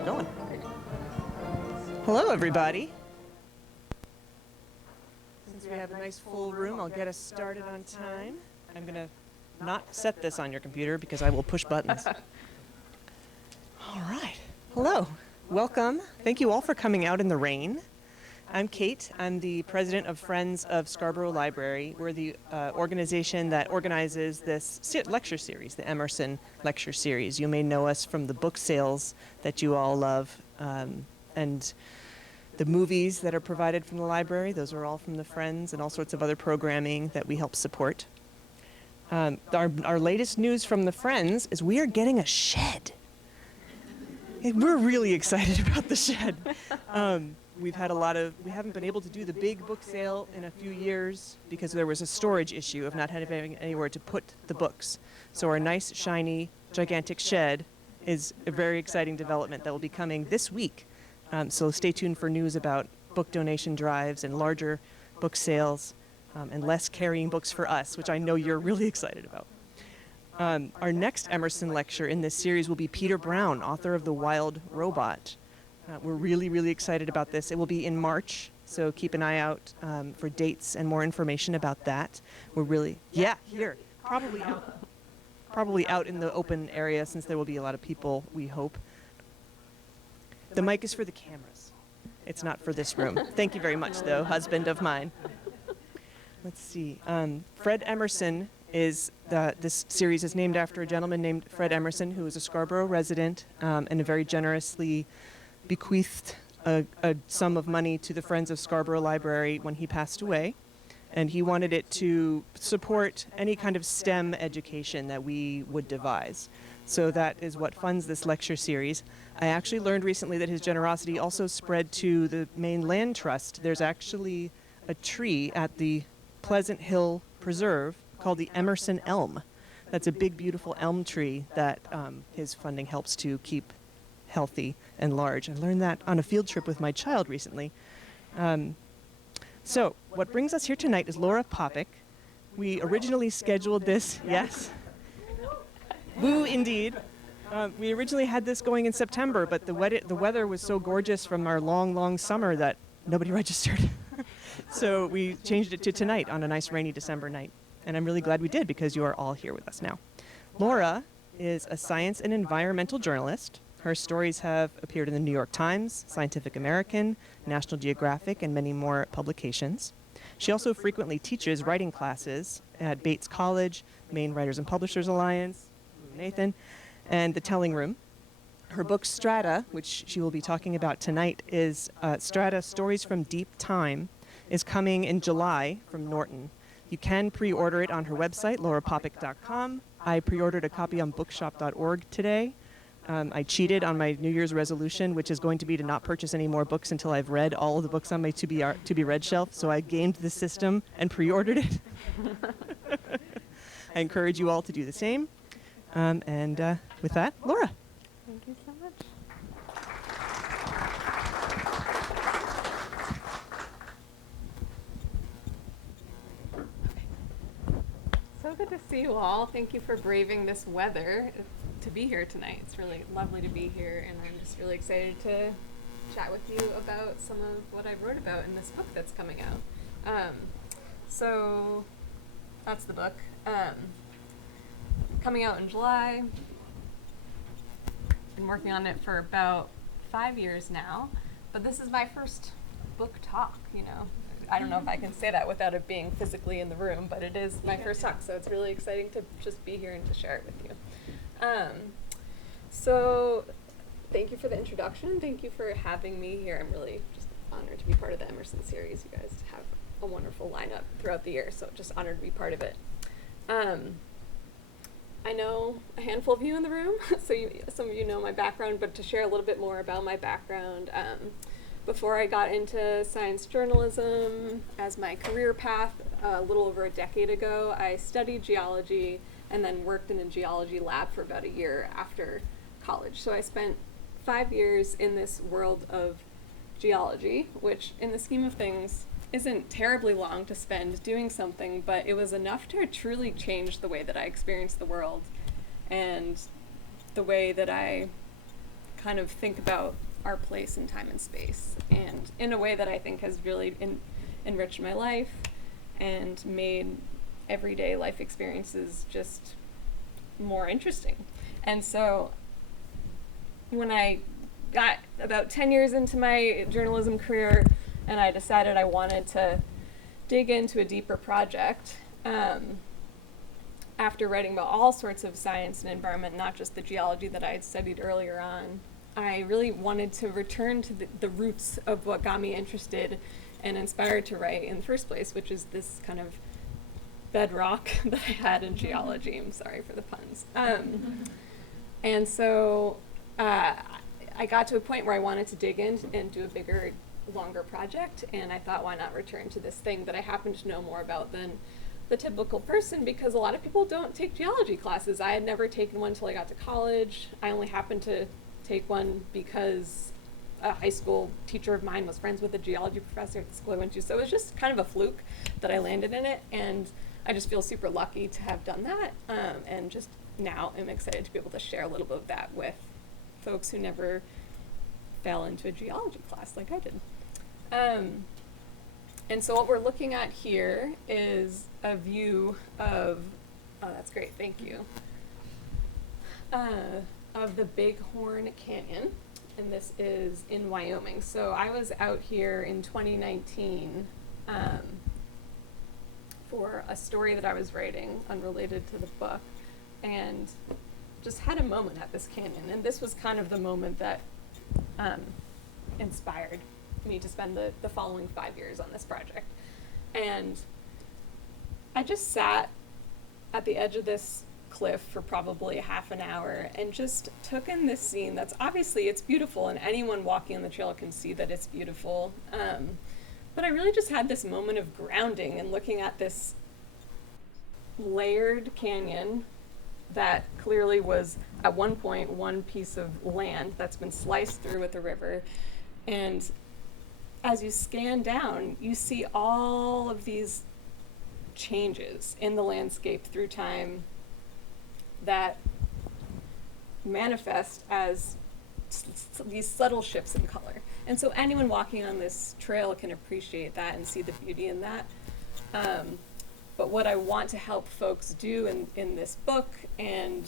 It's going. Hello, everybody. Since we have a nice full room, I'll get us started on time. I'm going to not set this on your computer because I will push buttons. All right. Hello. Welcome. Thank you all for coming out in the rain. I'm Kate. I'm the president of Friends of Scarborough Library. We're the organization that organizes this lecture series, the Emerson Lecture Series. You may know us from the book sales that you all love, and the movies that are provided from the library. Those are all from the Friends, and all sorts of other programming that we help support. Our latest news from the Friends is we are getting a shed. We're really excited about the shed. We haven't been able to do the big book sale in a few years because there was a storage issue of not having anywhere to put the books. So our nice, shiny, gigantic shed is a very exciting development that will be coming this week. So stay tuned for news about book donation drives and larger book sales and less carrying books for us, which I know you're really excited about. Our next Emerson lecture in this series will be Peter Brown, author of The Wild Robot. We're really, really excited about this. It will be in March, so keep an eye out for dates and more information about that. We're really, here, probably out in the open area since there will be a lot of people, we hope. The mic is for the cameras. It's not for this room. Thank you very much, though, husband of mine. Let's see. Fred Emerson this series is named after a gentleman named Fred Emerson, who was a Scarborough resident and very generously bequeathed a sum of money to the Friends of Scarborough Library when he passed away. And he wanted it to support any kind of STEM education that we would devise. So that is what funds this lecture series. I actually learned recently that his generosity also spread to the Maine Land Trust. There's actually a tree at the Pleasant Hill Preserve called the Emerson Elm. That's a big, beautiful elm tree that his funding helps to keep healthy and large. I learned that on a field trip with my child recently. So what brings us here tonight is Laura Poppick. We originally scheduled this, yes? Woo, indeed. We originally had this going in September, but the weather was so gorgeous from our long, long summer that nobody registered. So we changed it to tonight on a nice rainy December night. And I'm really glad we did because you are all here with us now. Laura is a science and environmental journalist. Her stories have appeared in the New York Times, Scientific American, National Geographic, and many more publications. She also frequently teaches writing classes at Bates College, Maine Writers and Publishers Alliance, Nathan, and The Telling Room. Her book Strata, which she will be talking about tonight, is Strata, Stories from Deep Time, is coming in July from Norton. You can pre-order it on her website, laurapoppick.com. I pre-ordered a copy on bookshop.org today. I cheated on my New Year's resolution, which is going to be to not purchase any more books until I've read all of the books on my to-be-read shelf. So I gamed the system and pre-ordered it. I encourage you all to do the same. And with that, Laura. Thank you so much. So good to see you all. Thank you for braving this weather to be here tonight. It's really lovely to be here, and I'm just really excited to chat with you about some of what I wrote about in this book that's coming out. So that's the book. Coming out in July. Been working on it for about 5 years now, but this is my first book talk, you know. I don't know if I can say that without it being physically in the room, but it is my first talk, so it's really exciting to just be here and to share it with you. So thank you for the introduction. Thank you for having me here. I'm really just honored to be part of the Emerson series. You guys have a wonderful lineup throughout the year, so just honored to be part of it. I know a handful of you in the room, so some of you know my background, but to share a little bit more about my background, before I got into science journalism as my career path a little over a decade ago, I studied geology and then worked in a geology lab for about a year after college. So I spent 5 years in this world of geology, which in the scheme of things isn't terribly long to spend doing something, but it was enough to truly change the way that I experienced the world and the way that I kind of think about our place in time and space, and in a way that I think has really enriched my life and made everyday life experiences just more interesting. And so when I got about 10 years into my journalism career and I decided I wanted to dig into a deeper project, after writing about all sorts of science and environment, not just the geology that I had studied earlier on, I really wanted to return to the roots of what got me interested and inspired to write in the first place, which is this kind of bedrock that I had in geology. I'm sorry for the puns. And so I got to a point where I wanted to dig in and do a bigger, longer project, and I thought, why not return to this thing that I happen to know more about than the typical person, because a lot of people don't take geology classes. I had never taken one until I got to college. I only happened to take one because a high school teacher of mine was friends with a geology professor at the school I went to, so it was just kind of a fluke that I landed in it, and I just feel super lucky to have done that, and just now I'm excited to be able to share a little bit of that with folks who never fell into a geology class like I did. And so what we're looking at here is a view of, oh, that's great, thank you, of the Bighorn Canyon, and this is in Wyoming. So I was out here in 2019 for a story that I was writing unrelated to the book, and just had a moment at this canyon. And this was kind of the moment that inspired me to spend the following 5 years on this project. And I just sat at the edge of this cliff for probably a half an hour and just took in this scene that's obviously, it's beautiful, and anyone walking on the trail can see that it's beautiful. But I really just had this moment of grounding and looking at this layered canyon that clearly was at one point one piece of land that's been sliced through with a river. And as you scan down, you see all of these changes in the landscape through time that manifest as these subtle shifts in color. And so anyone walking on this trail can appreciate that and see the beauty in that. But what I want to help folks do in this book and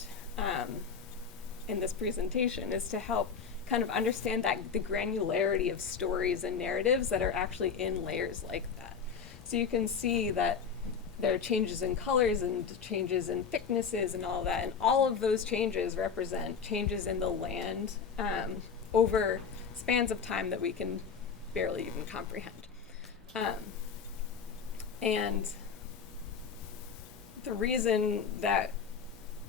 in this presentation is to help kind of understand that the granularity of stories and narratives that are actually in layers like that. So you can see that there are changes in colors and changes in thicknesses and all that, and all of those changes represent changes in the land over spans of time that we can barely even comprehend. And the reason that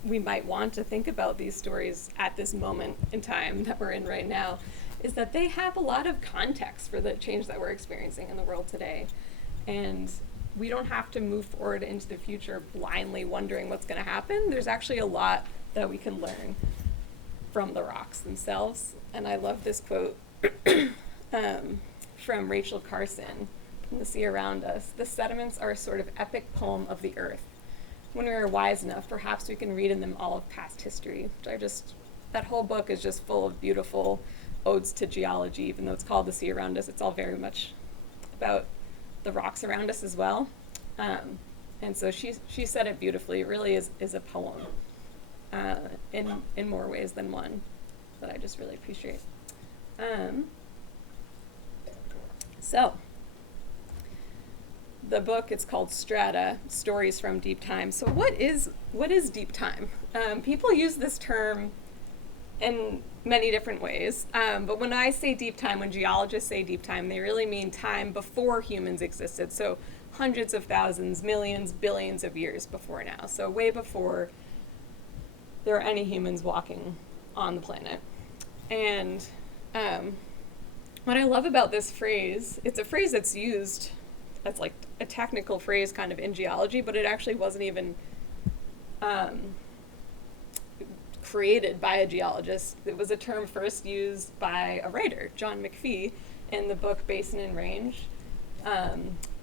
we might want to think about these stories at this moment in time that we're in right now is that they have a lot of context for the change that we're experiencing in the world today. And we don't have to move forward into the future blindly wondering what's going to happen. There's actually a lot that we can learn from the rocks themselves. And I love this quote from Rachel Carson from The Sea Around Us. "The sediments are a sort of epic poem of the earth. When we are wise enough, perhaps we can read in them all of past history." Which that whole book is just full of beautiful odes to geology. Even though it's called The Sea Around Us, it's all very much about the rocks around us as well. And so she said it beautifully. It really is a poem in more ways than one that I just really appreciate. So the book, it's called Strata, Stories from Deep Time. So what is deep time? People use this term in many different ways, but when I say deep time, when geologists say deep time, they really mean time before humans existed. So hundreds of thousands, millions, billions of years before now. So way before there are any humans walking on the planet. And what I love about this phrase, it's a phrase that's used, that's like a technical phrase kind of in geology, but it actually wasn't even created by a geologist. It was a term first used by a writer, John McPhee, in the book Basin and Range.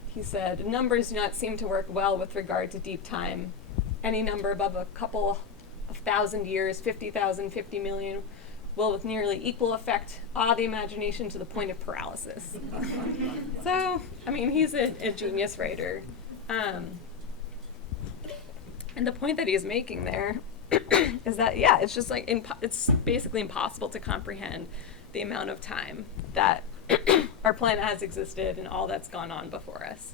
He said, "Numbers do not seem to work well with regard to deep time. Any number above a couple of thousand years, 50,000, 50 million, will with nearly equal effect awe the imagination to the point of paralysis. So, I mean, he's a genius writer. And the point that he's making there is that, yeah, it's just like, it's basically impossible to comprehend the amount of time that our planet has existed and all that's gone on before us.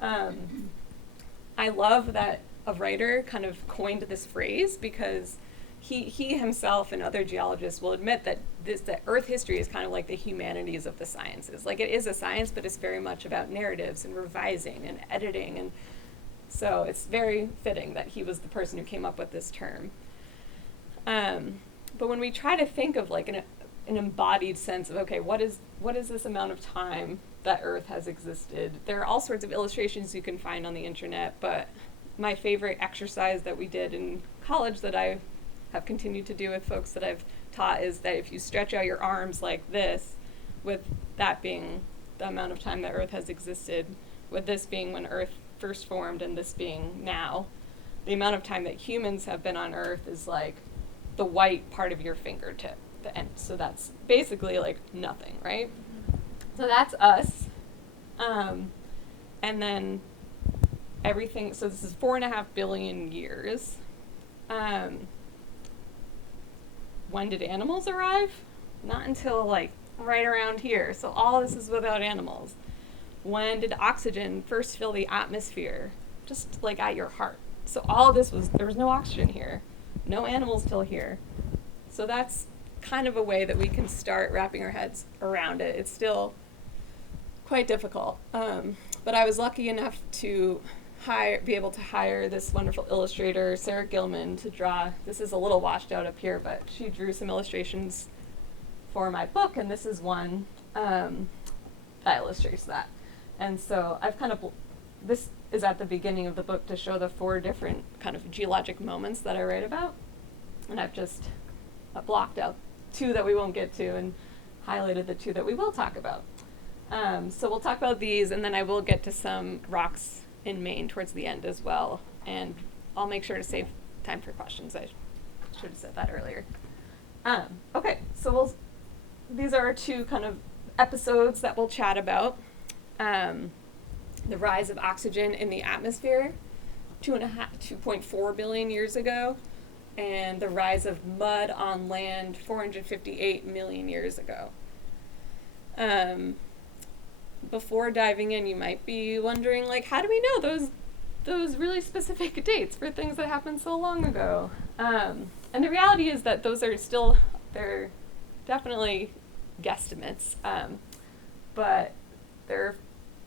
I love that a writer kind of coined this phrase because he himself and other geologists will admit that that Earth history is kind of like the humanities of the sciences. Like, it is a science, but it's very much about narratives and revising and editing, and so it's very fitting that he was the person who came up with this term. But when we try to think of like an embodied sense of, okay, what is this amount of time that Earth has existed? There are all sorts of illustrations you can find on the internet, but my favorite exercise that we did in college that I have continued to do with folks that I've taught is that if you stretch out your arms like this, with that being the amount of time that Earth has existed, with this being when Earth first formed and this being now, the amount of time that humans have been on Earth is like the white part of your fingertip. So that's basically like nothing, right? So that's us. And then everything, so this is 4.5 billion years. When did animals arrive? Not until like right around here. So all this is without animals. When did oxygen first fill the atmosphere? Just like at your heart. So all of this there was no oxygen here. No animals till here. So that's kind of a way that we can start wrapping our heads around it. It's still quite difficult. But I was lucky enough to be able to hire this wonderful illustrator, Sarah Gilman, to draw. This is a little washed out up here, but she drew some illustrations for my book, and this is one that illustrates that. And so I've kind of, this is at the beginning of the book to show the 4 different kind of geologic moments that I write about. And I've just blocked out 2 that we won't get to and highlighted the 2 that we will talk about. So we'll talk about these, and then I will get to some rocks in Maine towards the end as well. And I'll make sure to save time for questions. I should have said that earlier. Okay, so these are our 2 kind of episodes that we'll chat about. The rise of oxygen in the atmosphere 2.4 billion years ago, and the rise of mud on land 458 million years ago. Before diving in, you might be wondering, like, how do we know those really specific dates for things that happened so long ago? And the reality is that those are they're definitely guesstimates, but there are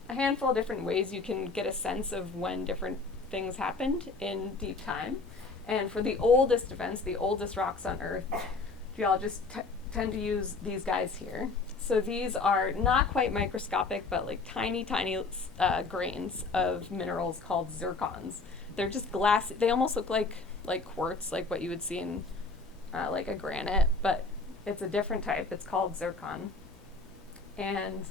a handful of different ways you can get a sense of when different things happened in deep time. And for the oldest events, the oldest rocks on Earth, geologists tend to use these guys here. So these are not quite microscopic, but like tiny, tiny grains of minerals called zircons. They're just glass. They almost look like quartz, like what you would see in like a granite, but it's a different type. It's called zircon. And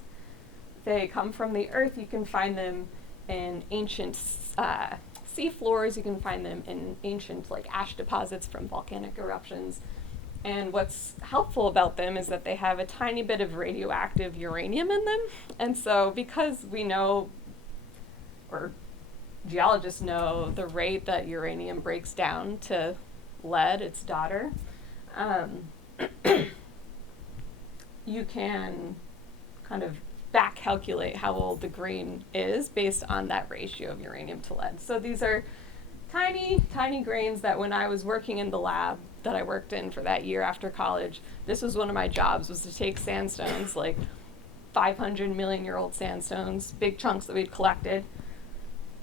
they come from the Earth. You can find them in ancient sea floors. You can find them in ancient like ash deposits from volcanic eruptions. And what's helpful about them is that they have a tiny bit of radioactive uranium in them. And so because we know, or geologists know, the rate that uranium breaks down to lead, its daughter, you can kind of back calculate how old the grain is based on that ratio of uranium to lead. So these are tiny, tiny grains that when I was working in the lab that I worked in for that year after college, this was one of my jobs, was to take sandstones, like 500 million year old sandstones, big chunks that we'd collected,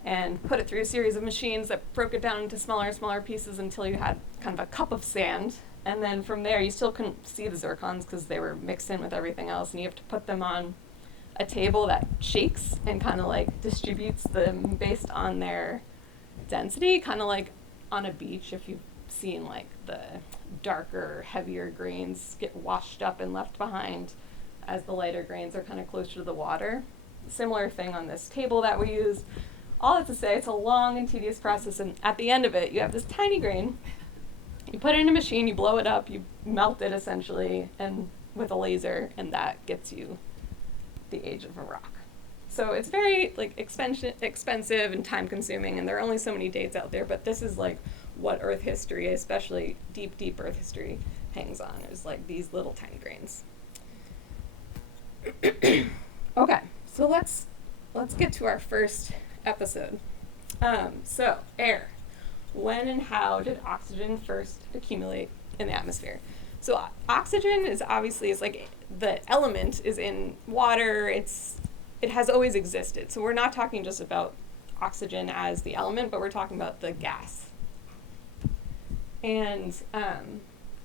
and put it through a series of machines that broke it down into smaller and smaller pieces until you had kind of a cup of sand. And then from there, you still couldn't see the zircons because they were mixed in with everything else, and you have to put them on a table that shakes and kind of like distributes them based on their density, kind of like on a beach if you've seen like the darker, heavier grains get washed up and left behind as the lighter grains are kind of closer to the water. Similar thing on this table that we used. All that to say, it's a long and tedious process, and at the end of it, you have this tiny grain You put it in a machine, you blow it up, you melt it essentially, and with a laser, and that gets you the age of a rock. So it's very like expensive and time consuming, and there are only so many dates out there, but this is like what Earth history, especially deep Earth history, hangs on, is like these little tiny grains. Okay, so let's get to our first episode. So air. When and how did oxygen first accumulate in the atmosphere? So oxygen is obviously like the element is in water. It has always existed. So we're not talking just about oxygen as the element, but we're talking about the gas. And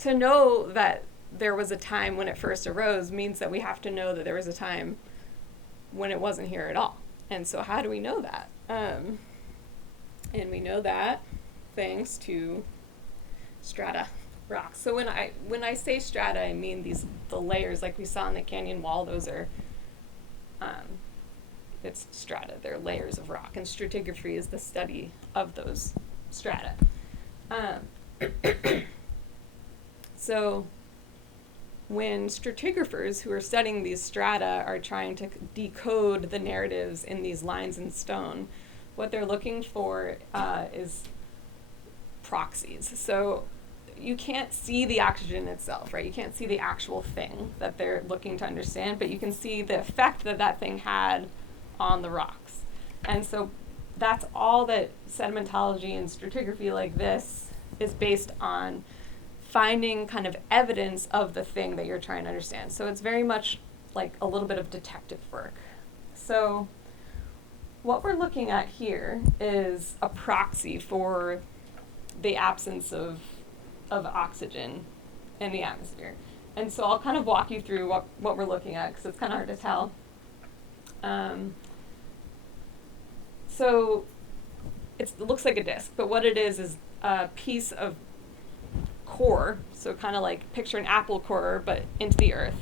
to know that there was a time when it first arose means that we have to know that there was a time when it wasn't here at all. And so how do we know that? And we know that thanks to strata rocks. So when I say strata, I mean the layers like we saw in the canyon wall. Those are it's strata. They're layers of rock, and stratigraphy is the study of those strata. So when stratigraphers who are studying these strata are trying to decode the narratives in these lines in stone, what they're looking for is proxies. So you can't see the oxygen itself, right? You can't see the actual thing that they're looking to understand, but you can see the effect that that thing had on the rocks. And so that's all that sedimentology and stratigraphy like this is based on, finding kind of evidence of the thing that you're trying to understand. So it's very much like a little bit of detective work. So what we're looking at here is a proxy for the absence of oxygen in the atmosphere. And so I'll kind of walk you through what we're looking at, because it's kind of hard to tell. So it looks like a disc, but what it is a piece of core, so kind of like picture an apple core, but into the earth,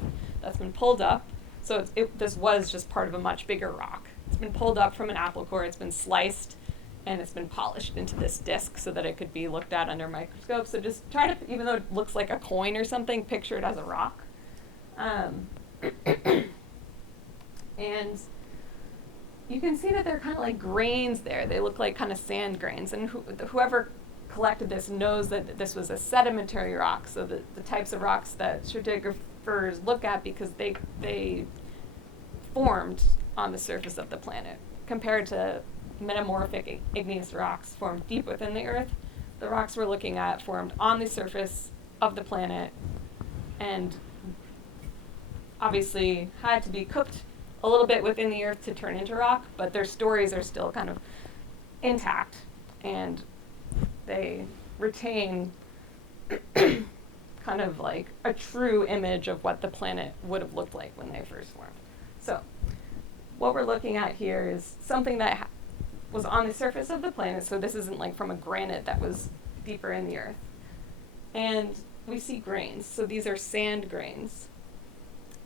that's been pulled up. So this was just part of a much bigger rock. It's been pulled up from an apple core, it's been sliced, and it's been polished into this disc so that it could be looked at under a microscope. So just try to, even though it looks like a coin or something, picture it as a rock. And you can see that they're kind of like grains there. They look like kind of sand grains. And whoever collected this knows that this was a sedimentary rock, so the types of rocks that stratigraphers look at, because they formed on the surface of the planet, compared to metamorphic igneous rocks formed deep within the earth. The rocks we're looking at formed on the surface of the planet, and obviously had to be cooked a little bit within the earth to turn into rock, but their stories are still kind of intact, and they retain kind of like a true image of what the planet would have looked like when they first formed. So what we're looking at here is something that was on the surface of the planet, so this isn't like from a granite that was deeper in the earth. And we see grains, so these are sand grains.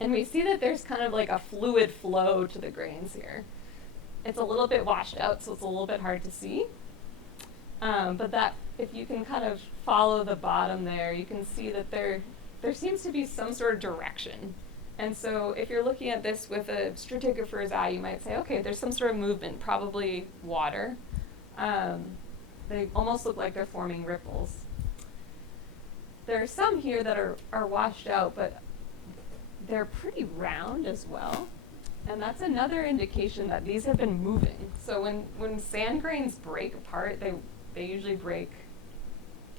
And we see that there's kind of like a fluid flow to the grains here. It's a little bit washed out, so it's a little bit hard to see. But that, if you can kind of follow the bottom there, you can see that there seems to be some sort of direction. And so if you're looking at this with a stratigrapher's eye, you might say, okay, there's some sort of movement, probably water. They almost look like they're forming ripples. There are some here that are washed out, but they're pretty round as well. And that's another indication that these have been moving. So when sand grains break apart, they usually break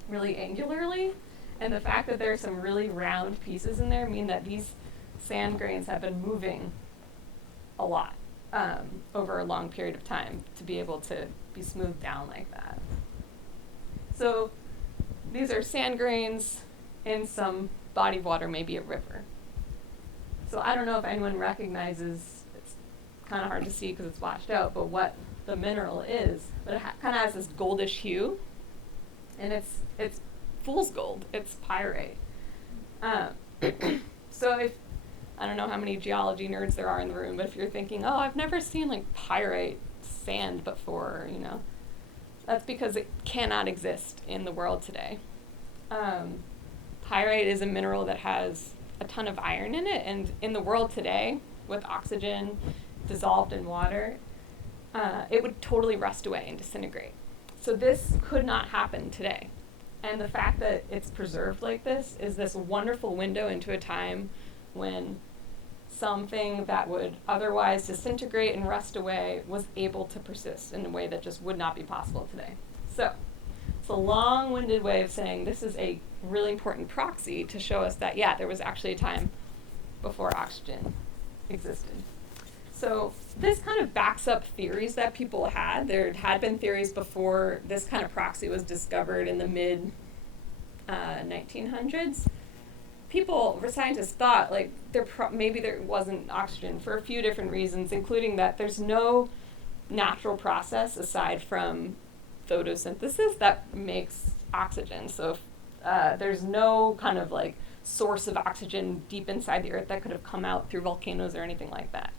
really angularly. And the fact that there are some really round pieces in there mean that these sand grains have been moving a lot over a long period of time to be able to be smoothed down like that. So these are sand grains in some body of water, maybe a river. So I don't know if anyone recognizes, it's kind of hard to see because it's washed out, but what the mineral is. But it kind of has this goldish hue, and it's fool's gold. It's pyrite. So if, I don't know how many geology nerds there are in the room, but if you're thinking, oh, I've never seen like pyrite sand before, that's because it cannot exist in the world today. Pyrite is a mineral that has a ton of iron in it, and in the world today, with oxygen dissolved in water, it would totally rust away and disintegrate. So this could not happen today. And the fact that it's preserved like this is this wonderful window into a time when something that would otherwise disintegrate and rust away was able to persist in a way that just would not be possible today. So it's a long-winded way of saying this is a really important proxy to show us that, yeah, there was actually a time before oxygen existed. So this kind of backs up theories that people had. There had been theories before this kind of proxy was discovered in the mid 1900s. Scientists thought like maybe there wasn't oxygen for a few different reasons, including that there's no natural process aside from photosynthesis that makes oxygen. So if, there's no kind of like source of oxygen deep inside the earth that could have come out through volcanoes or anything like that.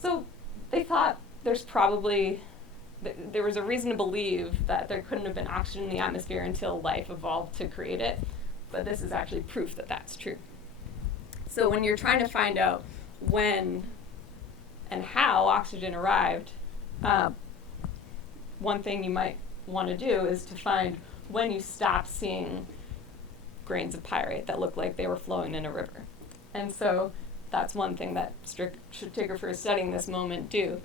So they thought there was a reason to believe that there couldn't have been oxygen in the atmosphere until life evolved to create it. But this is actually proof that that's true. So when you're trying to find out when and how oxygen arrived, one thing you might want to do is to find when you stop seeing grains of pyrite that look like they were flowing in a river. And so that's one thing that stratigraphers studying this moment do.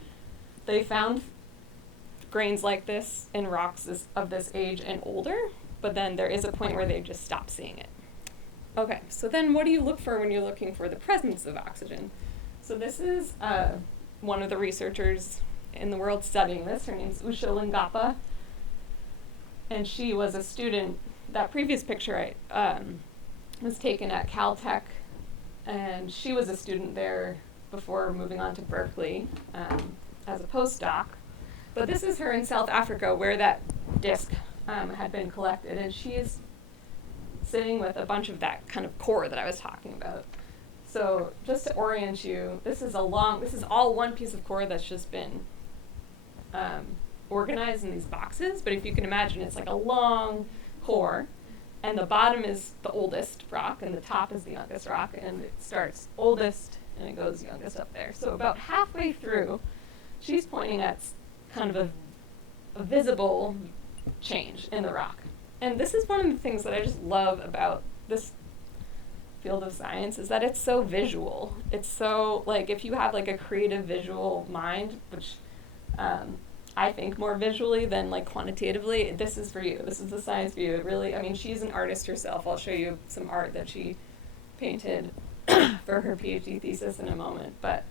They found grains like this in rocks of this age and older, but then there is a point where they just stop seeing it. Okay, so then what do you look for when you're looking for the presence of oxygen? So this is one of the researchers in the world studying this. Her name's Usha Lingappa, and she was a student. That previous picture was taken at Caltech, and she was a student there before moving on to Berkeley as a postdoc. But this is her in South Africa where that disc had been collected, and she is sitting with a bunch of that kind of core that I was talking about. So just to orient you, this is all one piece of core that's just been organized in these boxes, but if you can imagine, it's like a long core, and the bottom is the oldest rock, and the top is the youngest rock, and it starts oldest, and it goes youngest up there. So about halfway through, she's pointing at kind of a visible change in the rock. And this is one of the things that I just love about this field of science is that it's so visual. It's so, like, if you have, like, a creative visual mind, which I think more visually than, like, quantitatively, this is for you. This is the science view. It really, I mean, she's an artist herself. I'll show you some art that she painted for her PhD thesis in a moment. But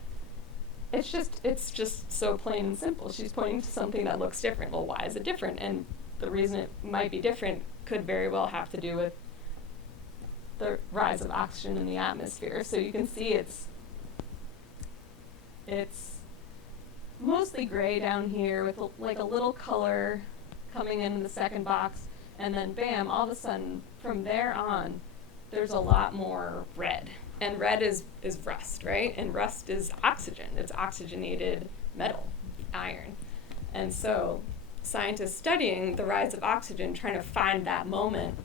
it's just so plain and simple. She's pointing to something that looks different. Well, why is it different? And the reason it might be different could very well have to do with the rise of oxygen in the atmosphere. So you can see it's mostly gray down here with like a little color coming in the second box, and then bam, all of a sudden from there on there's a lot more red. And red is rust, right? And rust is oxygen. It's oxygenated metal, iron. And so scientists studying the rise of oxygen, trying to find that moment,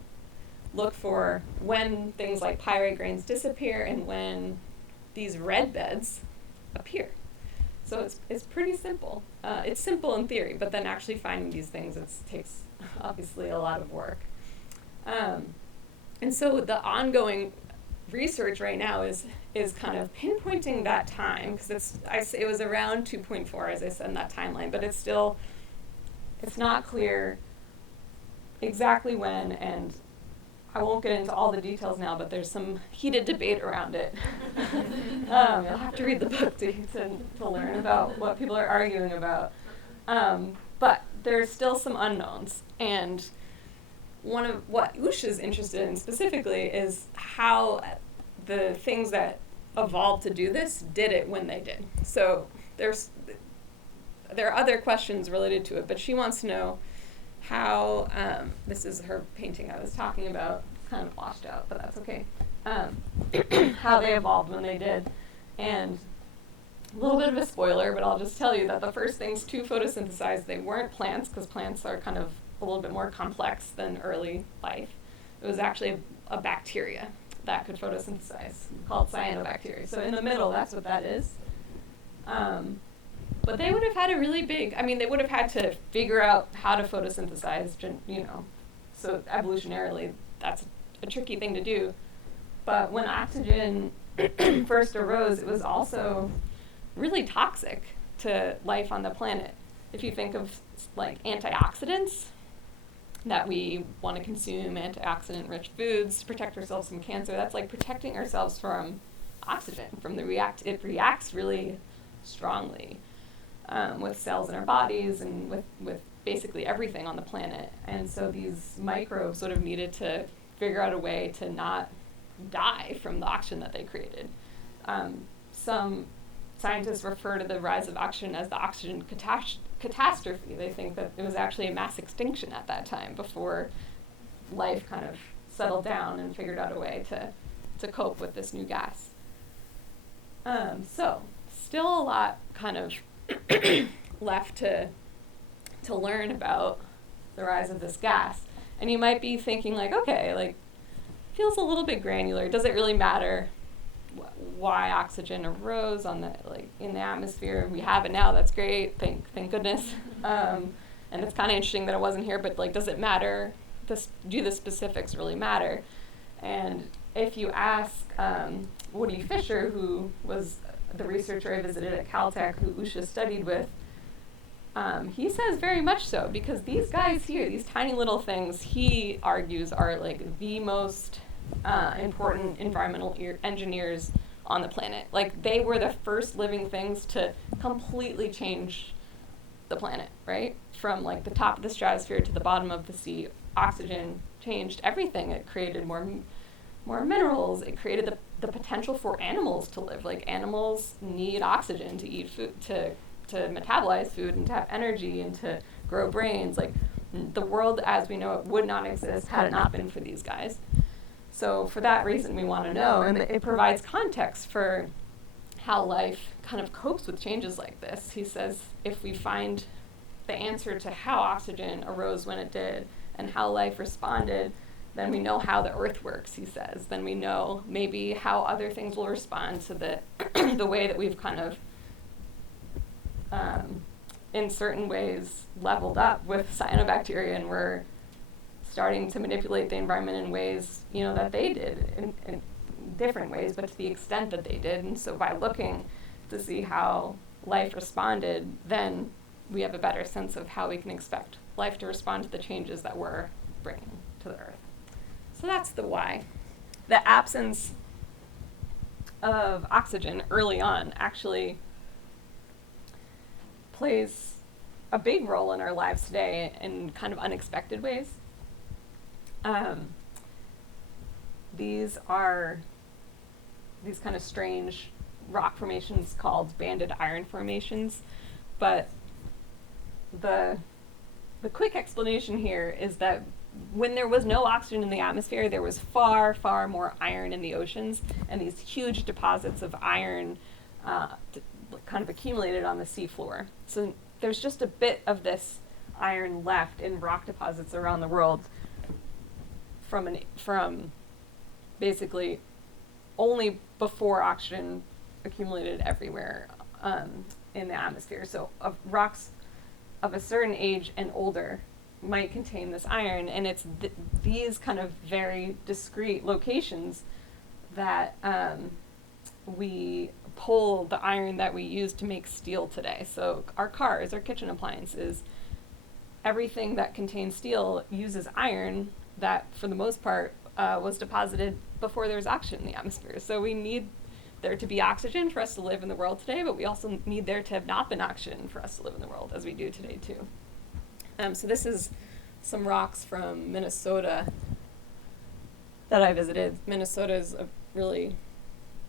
look for when things like pyrite grains disappear and when these red beds appear. So it's pretty simple. It's simple in theory, but then actually finding these things takes obviously a lot of work. And so the ongoing research right now is kind of pinpointing that time, because it was around 2.4, as I said, in that timeline, but it's not clear exactly when, and I won't get into all the details now, but there's some heated debate around it. You'll have to read the book to learn about what people are arguing about. But there's still some unknowns, and one of what Usha's interested in specifically is how the things that evolved to do this did it when they did. So there are other questions related to it, but she wants to know how, this is her painting I was talking about, kind of washed out, but that's okay, how they evolved when they did. And a little bit of a spoiler, but I'll just tell you that the first things to photosynthesize, they weren't plants, because plants are kind of a little bit more complex than early life. It was actually a bacteria that could photosynthesize, called cyanobacteria. So in the middle, that's what that is. But they would have had a really big, they would have had to figure out how to photosynthesize, so evolutionarily, that's a tricky thing to do. But when oxygen first arose, it was also really toxic to life on the planet. If you think of like antioxidants, that we want to consume antioxidant-rich foods to protect ourselves from cancer, that's like protecting ourselves from oxygen, it reacts really strongly with cells in our bodies and with basically everything on the planet. And so these microbes sort of needed to figure out a way to not die from the oxygen that they created. Some scientists refer to the rise of oxygen as the oxygen catastrophe. They think that it was actually a mass extinction at that time before life kind of settled down and figured out a way to cope with this new gas. So still a lot kind of left to learn about the rise of this gas. And you might be thinking like, okay, like feels a little bit granular. Does it really matter why oxygen arose in the atmosphere? We have it now. That's great. Thank goodness. And it's kind of interesting that it wasn't here. But like, does it matter? Do the specifics really matter? And if you ask Woody Fisher, who was the researcher I visited at Caltech, who Usha studied with, he says very much so, because these guys here, these tiny little things, he argues are like the most important environmental engineers on the planet. Like they were the first living things to completely change the planet, right? From like the top of the stratosphere to the bottom of the sea, oxygen changed everything. It created more minerals. It created the potential for animals to live. Like animals need oxygen to eat food, to metabolize food and to have energy and to grow brains. Like the world as we know it would not exist had it not been for these guys. So for that reason, we want to know, and it provides context for how life kind of copes with changes like this. He says if we find the answer to how oxygen arose when it did and how life responded, then we know how the earth works, he says. Then we know maybe how other things will respond to the way that we've kind of, in certain ways, leveled up with cyanobacteria, and we're starting to manipulate the environment in ways, that they did, in different ways, but to the extent that they did. And so by looking to see how life responded, then we have a better sense of how we can expect life to respond to the changes that we're bringing to the earth. So that's the why. The absence of oxygen early on actually plays a big role in our lives today in kind of unexpected ways. These are these kind of strange rock formations called banded iron formations, but the quick explanation here is that when there was no oxygen in the atmosphere, there was far, far more iron in the oceans, and these huge deposits of iron kind of accumulated on the seafloor. So there's just a bit of this iron left in rock deposits around the world from basically only before oxygen accumulated everywhere in the atmosphere. So rocks of a certain age and older might contain this iron, and it's these kind of very discrete locations that we pull the iron that we use to make steel today. So our cars, our kitchen appliances, everything that contains steel uses iron that, for the most part, was deposited before there was oxygen in the atmosphere. So we need there to be oxygen for us to live in the world today, but we also need there to have not been oxygen for us to live in the world as we do today too. So this is some rocks from Minnesota that I visited. Minnesota is a really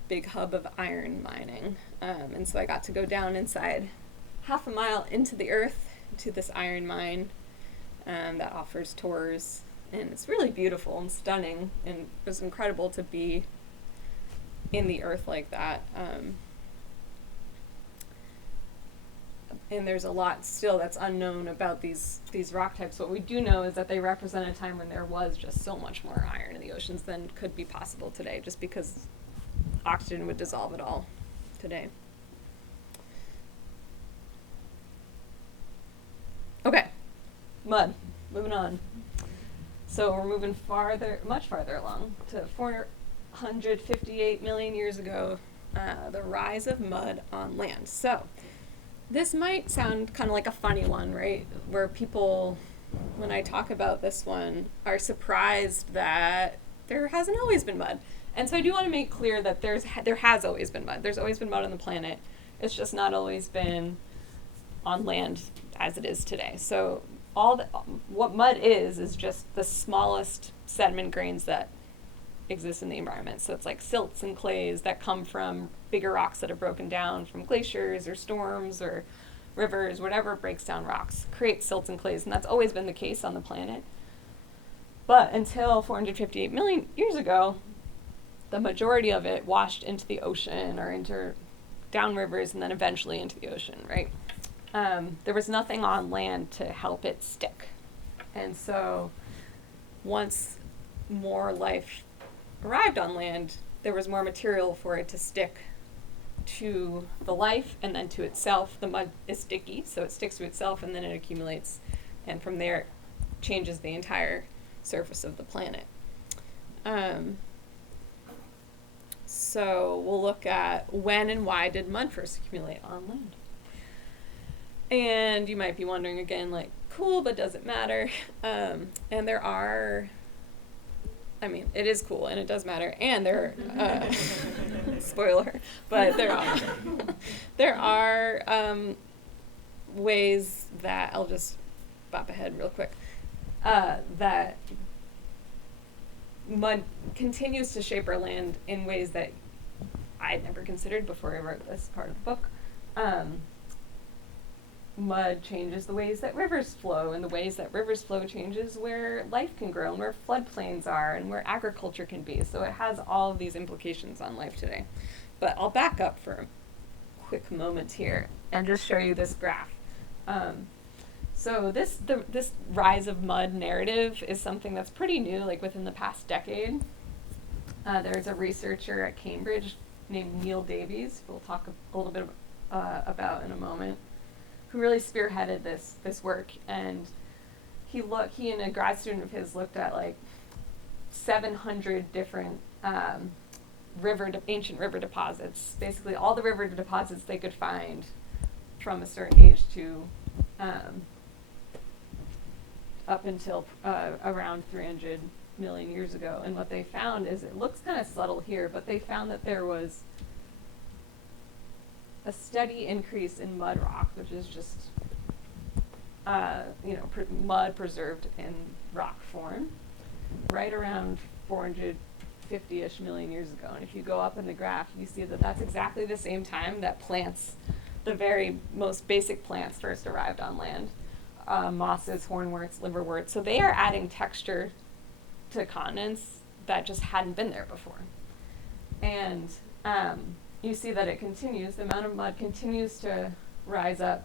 big hub of iron mining, and so I got to go down inside half a mile into the earth to this iron mine that offers tours, and it's really beautiful and stunning, and it was incredible to be in the earth like that. and there's a lot still that's unknown about these rock types. What we do know is that they represent a time when there was just so much more iron in the oceans than could be possible today, just because oxygen would dissolve it all today. Okay, mud. Moving on. So we're moving much farther along to 458 million years ago, the rise of mud on land. So this might sound kind of like a funny one, right? Where people, when I talk about this one, are surprised that there hasn't always been mud. And so I do want to make clear that there has always been mud. There's always been mud on the planet. It's just not always been on land as it is today. So what mud is just the smallest sediment grains that exist in the environment. So it's like silts and clays that come from bigger rocks that are broken down from glaciers or storms or rivers, whatever breaks down rocks, creates silts and clays, and that's always been the case on the planet. But until 458 million years ago, the majority of it washed into the ocean or into down rivers and then eventually into the ocean, right? There was nothing on land to help it stick. And so once more life arrived on land, there was more material for it to stick to the life and then to itself. The mud is sticky, so it sticks to itself and then it accumulates. And from there, it changes the entire surface of the planet. So we'll look at when and why did mud first accumulate on land. And you might be wondering again, like, cool, but does it matter? And there are, it is cool and it does matter. And there are, spoiler, but there are ways that, I'll just bop ahead real quick, that mud continues to shape our land in ways that I'd never considered before I wrote this part of the book. Mud changes the ways that rivers flow, and the ways that rivers flow changes where life can grow and where floodplains are and where agriculture can be. So it has all of these implications on life today. But I'll back up for a quick moment here and just show you this graph. So this rise of mud narrative is something that's pretty new, like within the past decade. There's a researcher at Cambridge named Neil Davies, who we'll talk a little bit about in a moment, who really spearheaded this work. And he and a grad student of his looked at like 700 different ancient river deposits, basically all the river deposits they could find from a certain age to up until around 300 million years ago. And what they found is, it looks kind of subtle here, but they found that there was a steady increase in mud rock, which is just mud preserved in rock form, right around 450-ish million years ago. And if you go up in the graph, you see that that's exactly the same time that plants, the very most basic plants, first arrived on land. Mosses, hornworts, liverworts. So they are adding texture to continents that just hadn't been there before. And you see that it continues, the amount of mud continues to rise up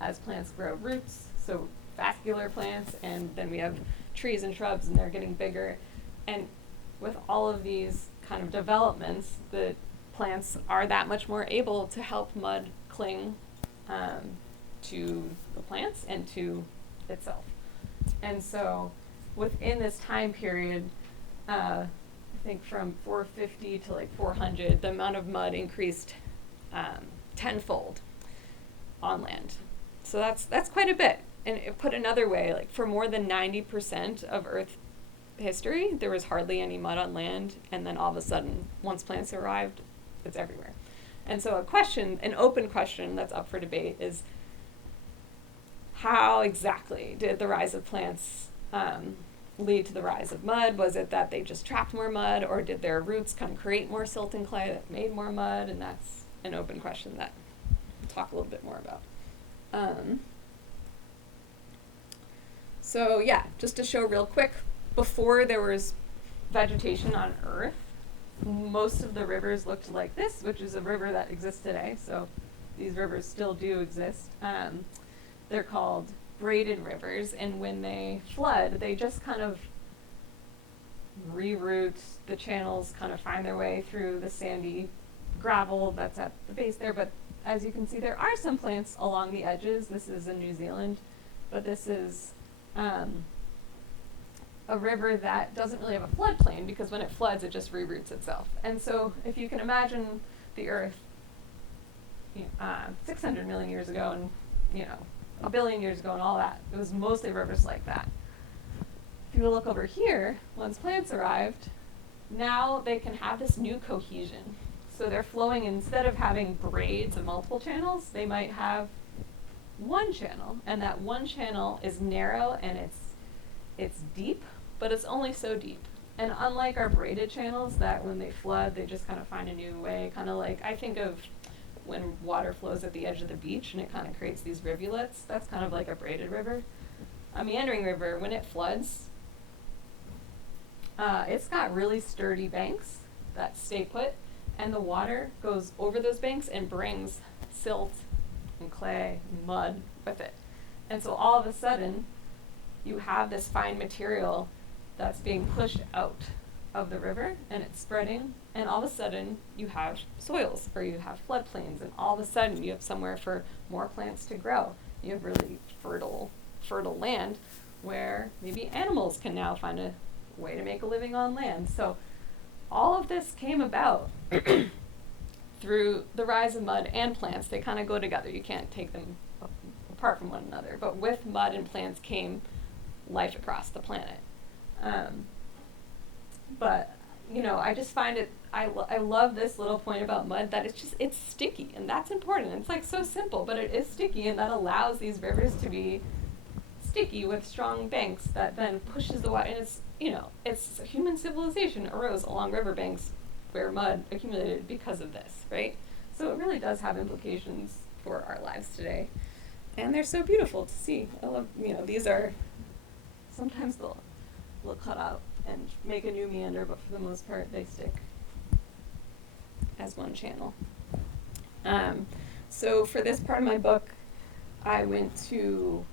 as plants grow roots, so vascular plants, and then we have trees and shrubs, and they're getting bigger. And with all of these kind of developments, the plants are that much more able to help mud cling to the plants and to itself. And so within this time period, I think from 450 to like 400, the amount of mud increased tenfold on land. So that's quite a bit. And put another way, like for more than 90% of Earth history, there was hardly any mud on land, and then all of a sudden, once plants arrived, it's everywhere. And so an open question that's up for debate is, how exactly did the rise of plants lead to the rise of mud? Was it that they just trapped more mud, or did their roots kind of create more silt and clay that made more mud? And that's an open question that we'll talk a little bit more about. So yeah, just to show real quick, before there was vegetation on Earth, most of the rivers looked like this, which is a river that exists today. So these rivers still do exist. They're called braided rivers, and when they flood, they just kind of reroute the channels, kind of find their way through the sandy gravel that's at the base there. But as you can see, there are some plants along the edges. This is in New Zealand, but this is a river that doesn't really have a floodplain, because when it floods, it just reroutes itself. And so if you can imagine the Earth 600 million years ago and, a billion years ago and all that, it was mostly rivers like that. If you look over here, once plants arrived, now they can have this new cohesion. So they're flowing, instead of having braids of multiple channels, they might have one channel, and that one channel is narrow and it's deep, but it's only so deep. And unlike our braided channels that when they flood, they just kind of find a new way, kind of like, I think of when water flows at the edge of the beach and it kind of creates these rivulets. That's kind of like a braided river. A meandering river, when it floods, it's got really sturdy banks that stay put, and the water goes over those banks and brings silt and clay and mud with it. And so all of a sudden, you have this fine material that's being pushed out of the river, and it's spreading, and all of a sudden you have soils, or you have floodplains, and all of a sudden you have somewhere for more plants to grow. You have really fertile land where maybe animals can now find a way to make a living on land. So all of this came about through the rise of mud and plants. They kind of go together. You can't take them apart from one another. But with mud and plants came life across the planet. But I just find it, I love this little point about mud, that it's sticky, and that's important. It's like so simple, but it is sticky, and that allows these rivers to be sticky with strong banks that then pushes the water. And it's human civilization arose along riverbanks where mud accumulated because of this, right? So it really does have implications for our lives today, and they're so beautiful to see. I love, these are, sometimes they'll cut out and make a new meander, but for the most part they stick as one channel. So for this part of my book, I went to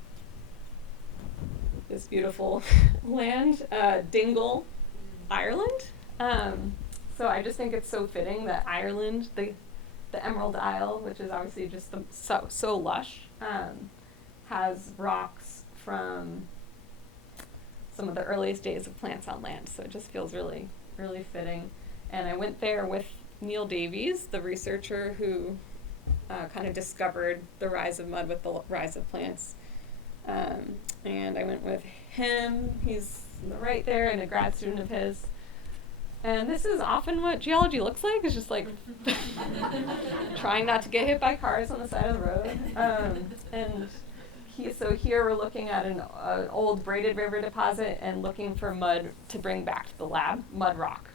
this beautiful land, Dingle, Ireland. So I just think it's so fitting that Ireland, the Emerald Isle, which is obviously just so lush, has rocks from some of the earliest days of plants on land. So it just feels really, really fitting. And I went there with Neil Davies, the researcher who kind of discovered the rise of mud with the rise of plants. And I went with him. He's right there, and a grad student of his. And this is often what geology looks like. It's just like trying not to get hit by cars on the side of the road. So here we're looking at an old braided river deposit and looking for mud to bring back to the lab, mud rock.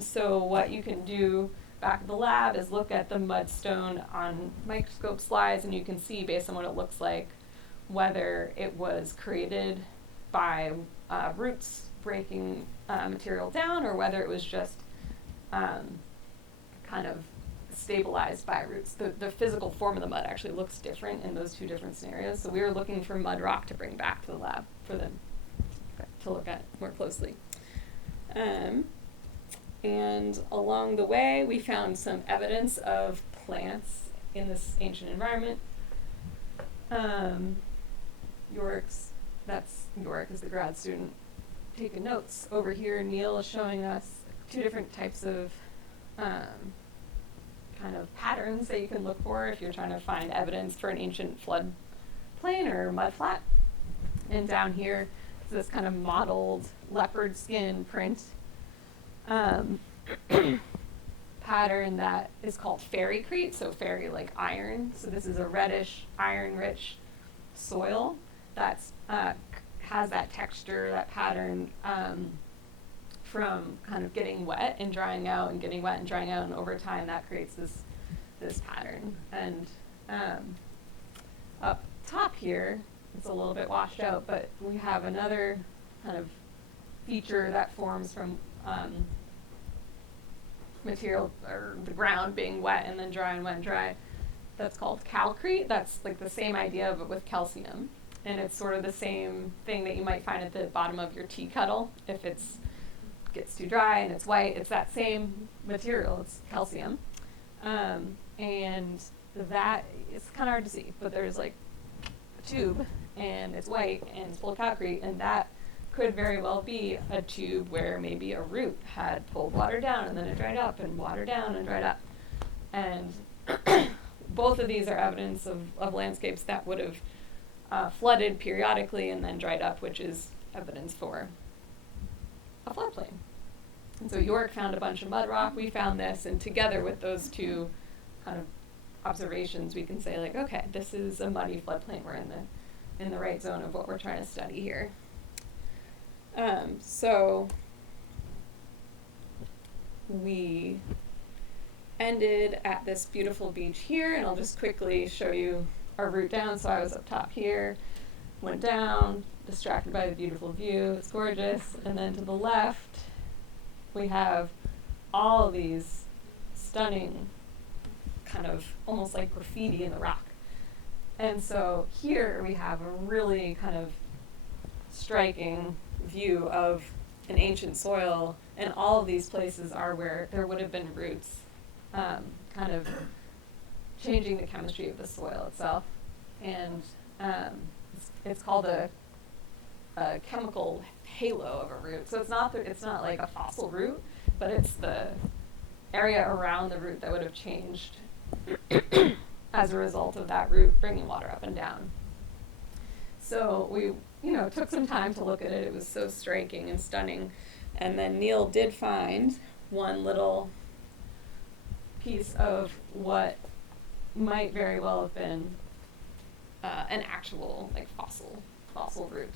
So what you can do back at the lab is look at the mudstone on microscope slides, and you can see, based on what it looks like, whether it was created by roots breaking material down, or whether it was just kind of stabilized by roots. The physical form of the mud actually looks different in those two different scenarios. So we were looking for mud rock to bring back to the lab for them to look at more closely. And along the way, we found some evidence of plants in this ancient environment. York is the grad student taking notes. Over here, Neil is showing us two different types of kind of patterns that you can look for if you're trying to find evidence for an ancient flood plain or mud flat. And down here is this kind of mottled leopard skin print pattern that is called ferricrete, so ferry like iron. So this is a reddish, iron-rich soil that's has that texture, that pattern from kind of getting wet and drying out and getting wet and drying out, and over time that creates this pattern. And up top here, it's a little bit washed out, but we have another kind of feature that forms from material, or the ground being wet and then dry and wet and dry, that's called calcrete. That's like the same idea but with calcium. And it's sort of the same thing that you might find at the bottom of your tea kettle. If it gets too dry and it's white, it's that same material. It's calcium. And that, it's kind of hard to see, but there's like a tube and it's white and it's full of calcrete, and that could very well be a tube where maybe a root had pulled water down and then it dried up, and water down and dried up. And both of these are evidence of landscapes that would have flooded periodically and then dried up, which is evidence for a floodplain. And so York found a bunch of mud rock, we found this, and together with those two kind of observations, we can say, like, okay, this is a muddy floodplain. We're in the right zone of what we're trying to study here. So we ended at this beautiful beach here, and I'll just quickly show you our route down. So I was up top here, went down, distracted by the beautiful view, it's gorgeous, and then to the left we have all of these stunning kind of almost like graffiti in the rock. And so here we have a really kind of striking view of an ancient soil, and all of these places are where there would have been roots, kind of changing the chemistry of the soil itself. And it's called a chemical halo of a root. So it's not like a fossil root, but it's the area around the root that would have changed as a result of that root bringing water up and down. So we, took some time to look at it. It was so striking and stunning. And then Neil did find one little piece of what might very well have been an actual like fossil root,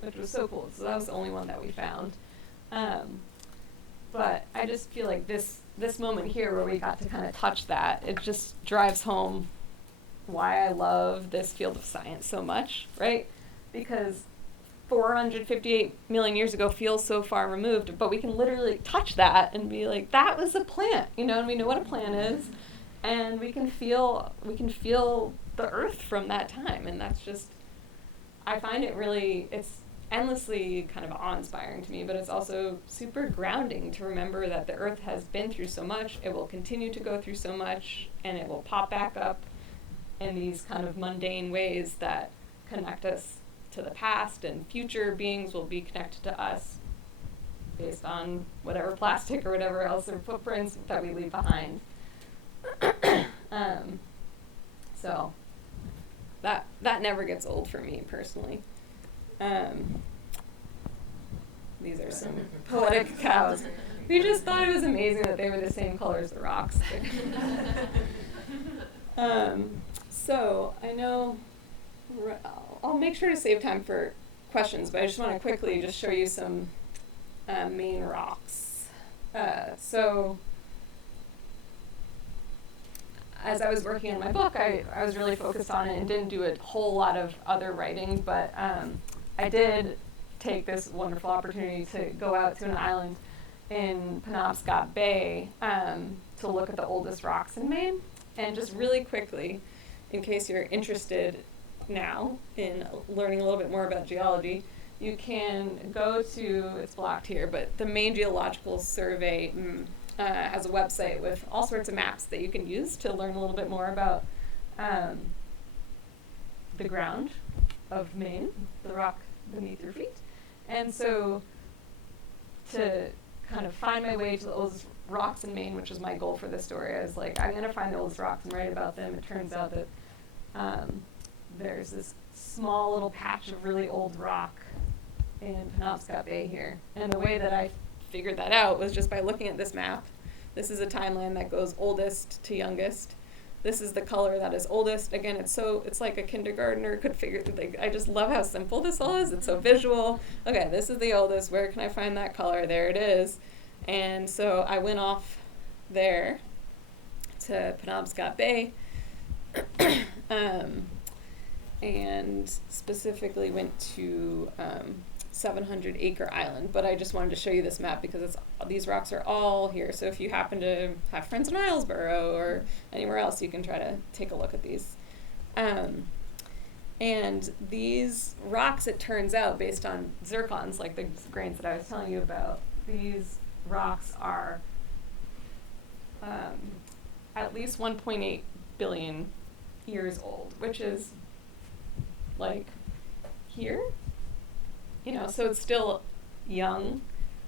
which was so cool. So that was the only one that we found. But I just feel like this moment here where we got to kind of touch that, it just drives home why I love this field of science so much, right? Because 458 million years ago feels so far removed, but we can literally touch that and be like, that was a plant, and we know what a plant is, and we can feel the earth from that time. And that's just, I find it really, it's endlessly kind of awe-inspiring to me, but it's also super grounding to remember that the earth has been through so much, it will continue to go through so much, and it will pop back up in these kind of mundane ways that connect us to the past, and future beings will be connected to us based on whatever plastic or whatever else or footprints that we leave behind. So that never gets old for me personally. These are some poetic cows. We just thought it was amazing that they were the same color as the rocks. So I know I'll make sure to save time for questions, but I just want to quickly just show you some Maine rocks. So as I was working on my book, I was really focused on it and didn't do a whole lot of other writing, but I did take this wonderful opportunity to go out to an island in Penobscot Bay to look at the oldest rocks in Maine. And just really quickly, in case you're interested now in learning a little bit more about geology, you can go to, it's blocked here, but the Maine Geological Survey has a website with all sorts of maps that you can use to learn a little bit more about the ground of Maine, the rock beneath your feet. And so to kind of find my way to the oldest rocks in Maine, which was my goal for this story, I was like, I'm going to find the oldest rocks and write about them. It turns out that there's this small little patch of really old rock in Penobscot Bay here. And the way that I figured that out was just by looking at this map. This is a timeline that goes oldest to youngest. This is the color that is oldest. Again, it's like a kindergartner could figure, like, I just love how simple this all is. It's so visual. Okay, this is the oldest. Where can I find that color? There it is. And so I went off there to Penobscot Bay and specifically went to 700-acre island. But I just wanted to show you this map because these rocks are all here. So if you happen to have friends in Islesboro or anywhere else, you can try to take a look at these. And these rocks, it turns out, based on zircons, like the grains that I was telling you about, these rocks are at least 1.8 billion years old, which is like here, so it's still young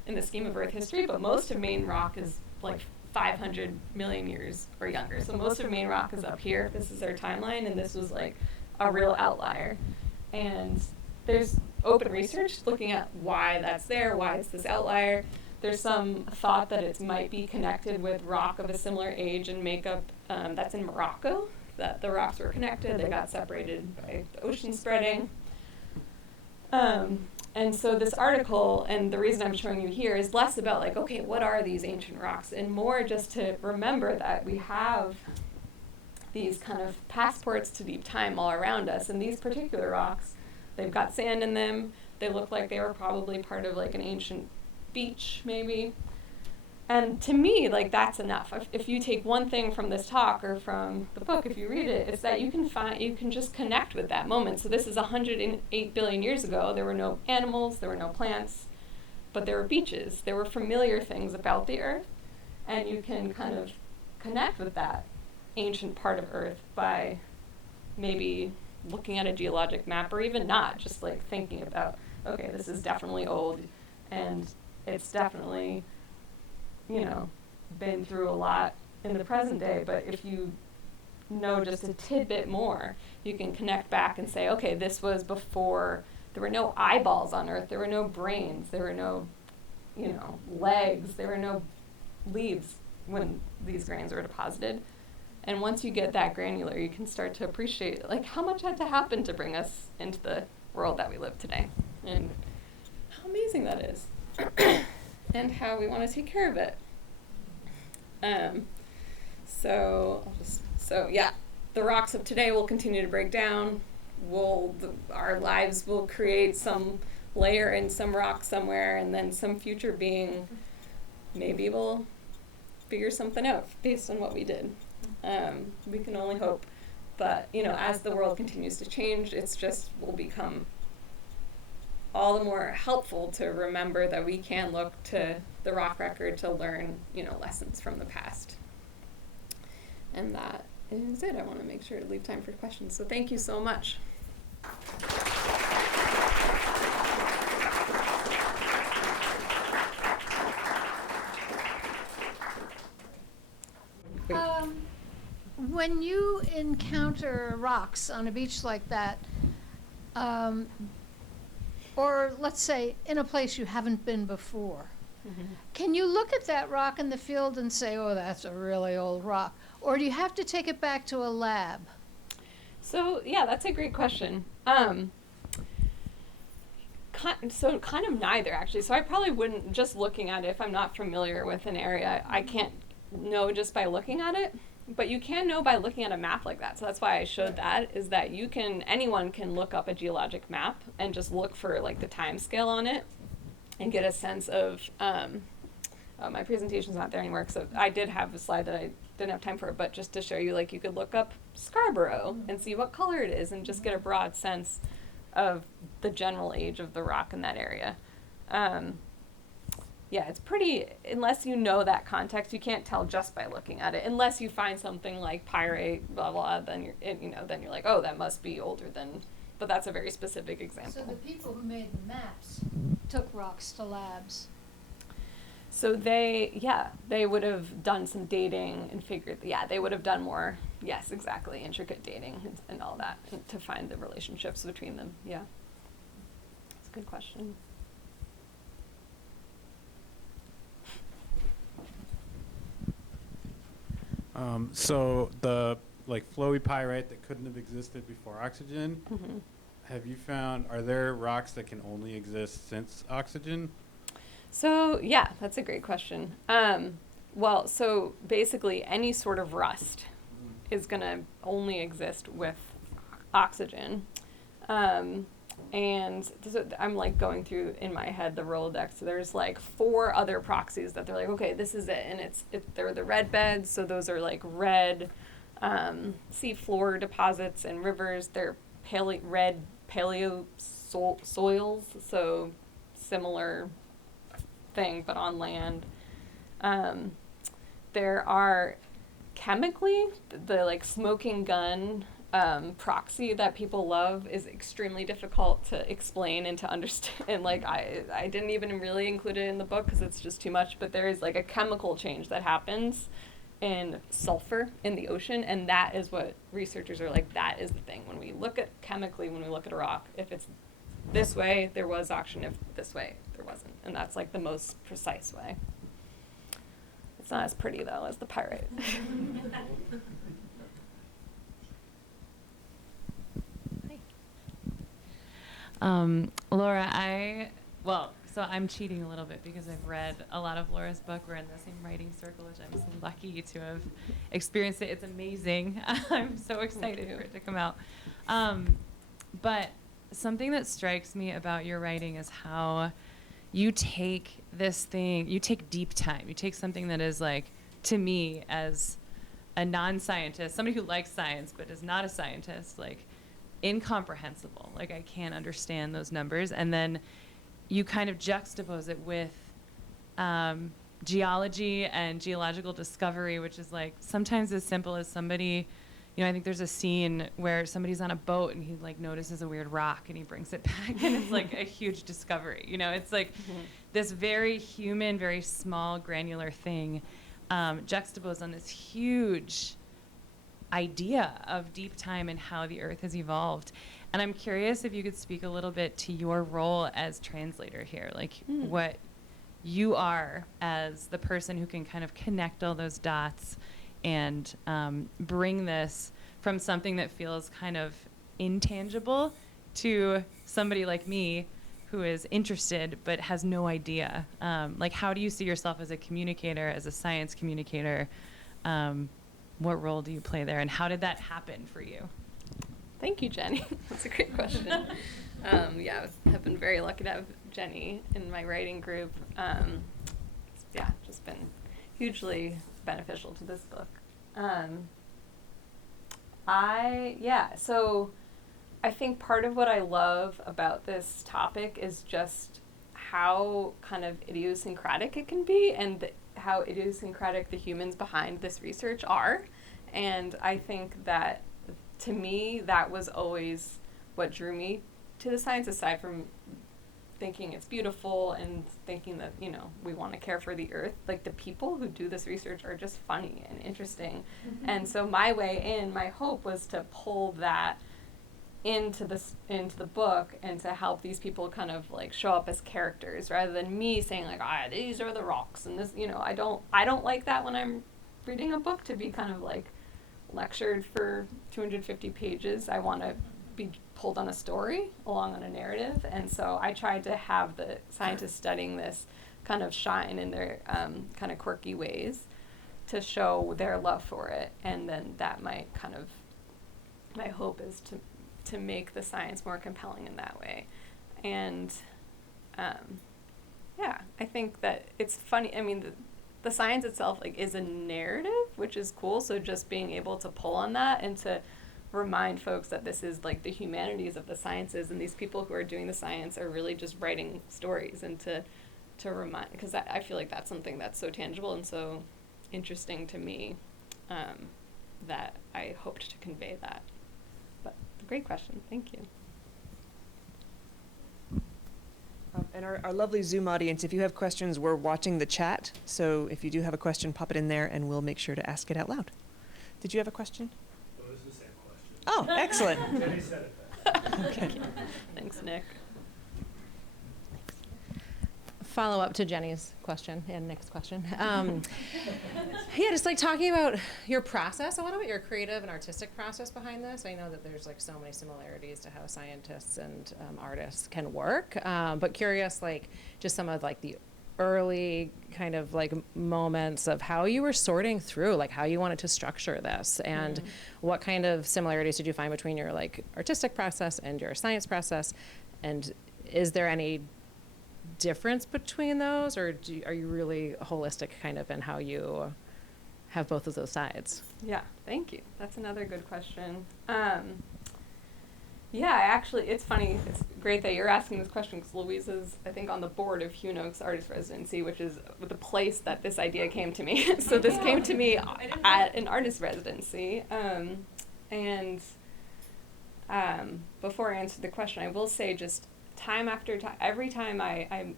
in the scheme of Earth history, but most of Maine rock is like 500 million years or younger. So most of Maine rock is up here. This is our timeline, and this was like a real outlier. And there's open research looking at why that's there, why it's this outlier. There's some thought that it might be connected with rock of a similar age and makeup that's in Morocco, that the rocks were connected, they got separated by the ocean spreading. And so this article, and the reason I'm showing you here, is less about like, okay, what are these ancient rocks, and more just to remember that we have these kind of passports to deep time all around us. And these particular rocks, they've got sand in them. They look like they were probably part of like an ancient beach, maybe. And to me, like, that's enough. If you take one thing from this talk or from the book, if you read it, it's that you can just connect with that moment. So this is 108 billion years ago. There were no animals, there were no plants, but there were beaches. There were familiar things about the earth, and you can kind of connect with that ancient part of Earth by maybe looking at a geologic map, or even not, just like thinking about, okay, this is definitely old, and it's definitely, been through a lot in the present day. But if you know just a tidbit more, you can connect back and say, okay, this was before there were no eyeballs on Earth, there were no brains, there were no, legs, there were no leaves when these grains were deposited. And once you get that granular, you can start to appreciate like how much had to happen to bring us into the world that we live today, and how amazing that is, and how we want to take care of it. The rocks of today will continue to break down. Our lives will create some layer in some rock somewhere, and then some future being maybe will figure something out based on what we did. We can only hope. But, as the world continues to change, it's just will become all the more helpful to remember that we can look to the rock record to learn, lessons from the past. And that is it. I want to make sure to leave time for questions. So thank you so much. When you encounter rocks on a beach like that, or let's say in a place you haven't been before, can you look at that rock in the field and say, oh, that's a really old rock? Or do you have to take it back to a lab? So, yeah, that's a great question. So kind of neither, actually. So I probably wouldn't, just looking at it, if I'm not familiar with an area, I can't know just by looking at it. But you can know by looking at a map like that. So that's why I showed that, is that anyone can look up a geologic map and just look for like the time scale on it and get a sense of, my presentation's not there anymore, so I did have a slide that I didn't have time for, but just to show you, like, you could look up Scarborough and see what color it is and just get a broad sense of the general age of the rock in that area. Yeah, it's pretty, unless you know that context, you can't tell just by looking at it, unless you find something like pyrite, blah, blah, then you're like, oh, that must be older than, but that's a very specific example. So the people who made the maps took rocks to labs. So they would have done some dating and they would have done more, yes, exactly, intricate dating and all that to find the relationships between them, yeah. That's a good question. So the flowy pyrite that couldn't have existed before oxygen, have you found, are there rocks that can only exist since oxygen? So yeah, that's a great question. Well, so basically any sort of rust is going to only exist with oxygen. And I'm like going through in my head the Rolodex. So there's like 4 other proxies that they're like, okay, this is it. And they're the red beds. So those are like red sea floor deposits and rivers. They're red paleo soils. So similar thing, but on land. There are chemically the like smoking gun proxy that people love is extremely difficult to explain and to understand. And like I didn't even really include it in the book because it's just too much, but there is like a chemical change that happens in sulfur in the ocean, and that is what researchers are like, that is the thing. When we look at chemically, when we look at a rock, if it's this way, there was oxygen. If this way, there wasn't. And that's like the most precise way. It's not as pretty though as the pyrite. Laura, so I'm cheating a little bit because I've read a lot of Laura's book. We're in the same writing circle, which I'm so lucky to have experienced it. It's amazing. I'm so excited for it to come out. But something that strikes me about your writing is how you take you take deep time. You take something that is like, to me as a non-scientist, somebody who likes science but is not a scientist, like incomprehensible. Like I can't understand those numbers. And then you kind of juxtapose it with geology and geological discovery, which is like sometimes as simple as somebody, I think there's a scene where somebody's on a boat and he like notices a weird rock and he brings it back and it's like a huge discovery. It's like this very human, very small, granular thing juxtaposed on this huge idea of deep time and how the earth has evolved. And I'm curious if you could speak a little bit to your role as translator here, like what you are as the person who can kind of connect all those dots and bring this from something that feels kind of intangible to somebody like me who is interested but has no idea. Like, how do you see yourself as a communicator, as a science communicator? What role do you play there, and how did that happen for you? Thank you, Jenny. That's a great question. Yeah, I've been very lucky to have Jenny in my writing group. Just been hugely beneficial to this book. So I think part of what I love about this topic is just how kind of idiosyncratic it can be, and how idiosyncratic the humans behind this research are. And I think that, to me, that was always what drew me to the science, aside from thinking it's beautiful and thinking that, we want to care for the earth. Like, the people who do this research are just funny and interesting. Mm-hmm. And so my way in, my hope was to pull that into the book and to help these people kind of like show up as characters rather than me saying like, these are the rocks and this, I don't like that when I'm reading a book, to be kind of like lectured for 250 pages. I want to be pulled on a story, along on a narrative. And so I tried to have the scientists studying this kind of shine in their kind of quirky ways to show their love for it. And then that might kind of, my hope is to make the science more compelling in that way. And I think that it's funny. I mean, the science itself like is a narrative, which is cool. So just being able to pull on that and to remind folks that this is like the humanities of the sciences, and these people who are doing the science are really just writing stories, and to remind, because I feel like that's something that's so tangible and so interesting to me, that I hoped to convey that. But great question, thank you. And our lovely Zoom audience, if you have questions, we're watching the chat. So if you do have a question, pop it in there and we'll make sure to ask it out loud. Did you have a question? Well, it was the same question. Oh, excellent. Jenny said it. Okay. Thanks, Nick. Follow up to Jenny's question and Nick's question. Just like talking about your process. I wonder what your creative and artistic process behind this. I know that there's like so many similarities to how scientists and artists can work, but curious, like just some of like the early kind of like moments of how you were sorting through, like how you wanted to structure this, and what kind of similarities did you find between your like artistic process and your science process. And is there any difference between those, or are you really holistic kind of in how you have both of those sides? Yeah, thank you. That's another good question. Yeah, actually, it's funny. It's great that you're asking this question because Louise is, I think, on the board of Hugh Noakes Artist Residency, which is the place that this idea came to me. So this came to me at an artist residency. Before I answer the question, I will say just time after time, every time I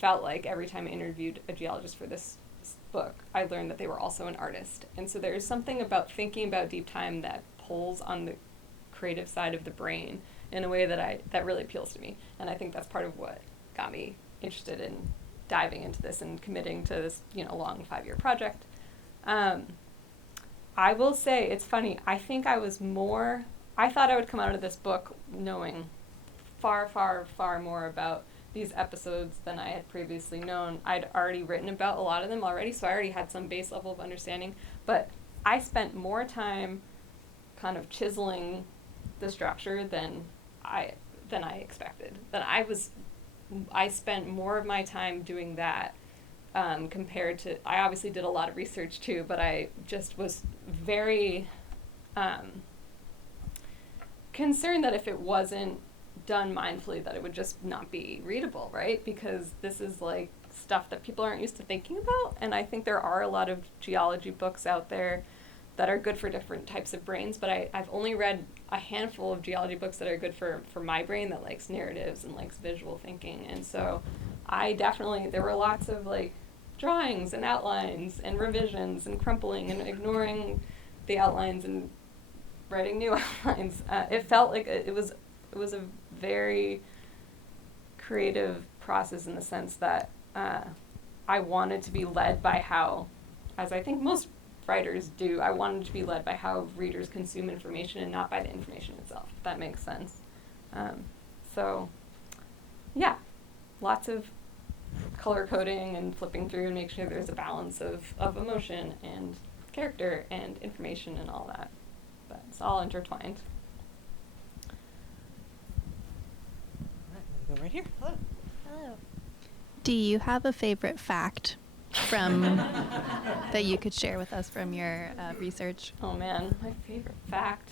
felt like every time I interviewed a geologist for this book, I learned that they were also an artist. And so there's something about thinking about deep time that pulls on the creative side of the brain in a way that really appeals to me. And I think that's part of what got me interested in diving into this and committing to this, long 5-year project. I will say, it's funny, I think I thought I would come out of this book knowing far, far, far more about these episodes than I had previously known. I'd already written about a lot of them already, so I already had some base level of understanding, but I spent more time kind of chiseling the structure than I expected. I spent more of my time doing that compared to, I obviously did a lot of research too, but I just was very concerned that if it wasn't done mindfully, that it would just not be readable, right? Because this is like stuff that people aren't used to thinking about, and I think there are a lot of geology books out there that are good for different types of brains, but I've only read a handful of geology books that are good for my brain that likes narratives and likes visual thinking. And so there were lots of like drawings and outlines and revisions and crumpling and ignoring the outlines and writing new outlines. It felt like it was a very creative process in the sense that I wanted to be led by how, as I think most writers do, I wanted to be led by how readers consume information and not by the information itself, if that makes sense. So, yeah, lots of color coding and flipping through and make sure there's a balance of emotion and character and information and all that. But it's all intertwined. All right, I'm going to go right here. Hello. Hello. Do you have a favorite fact from that you could share with us from your research? Oh man, my favorite fact,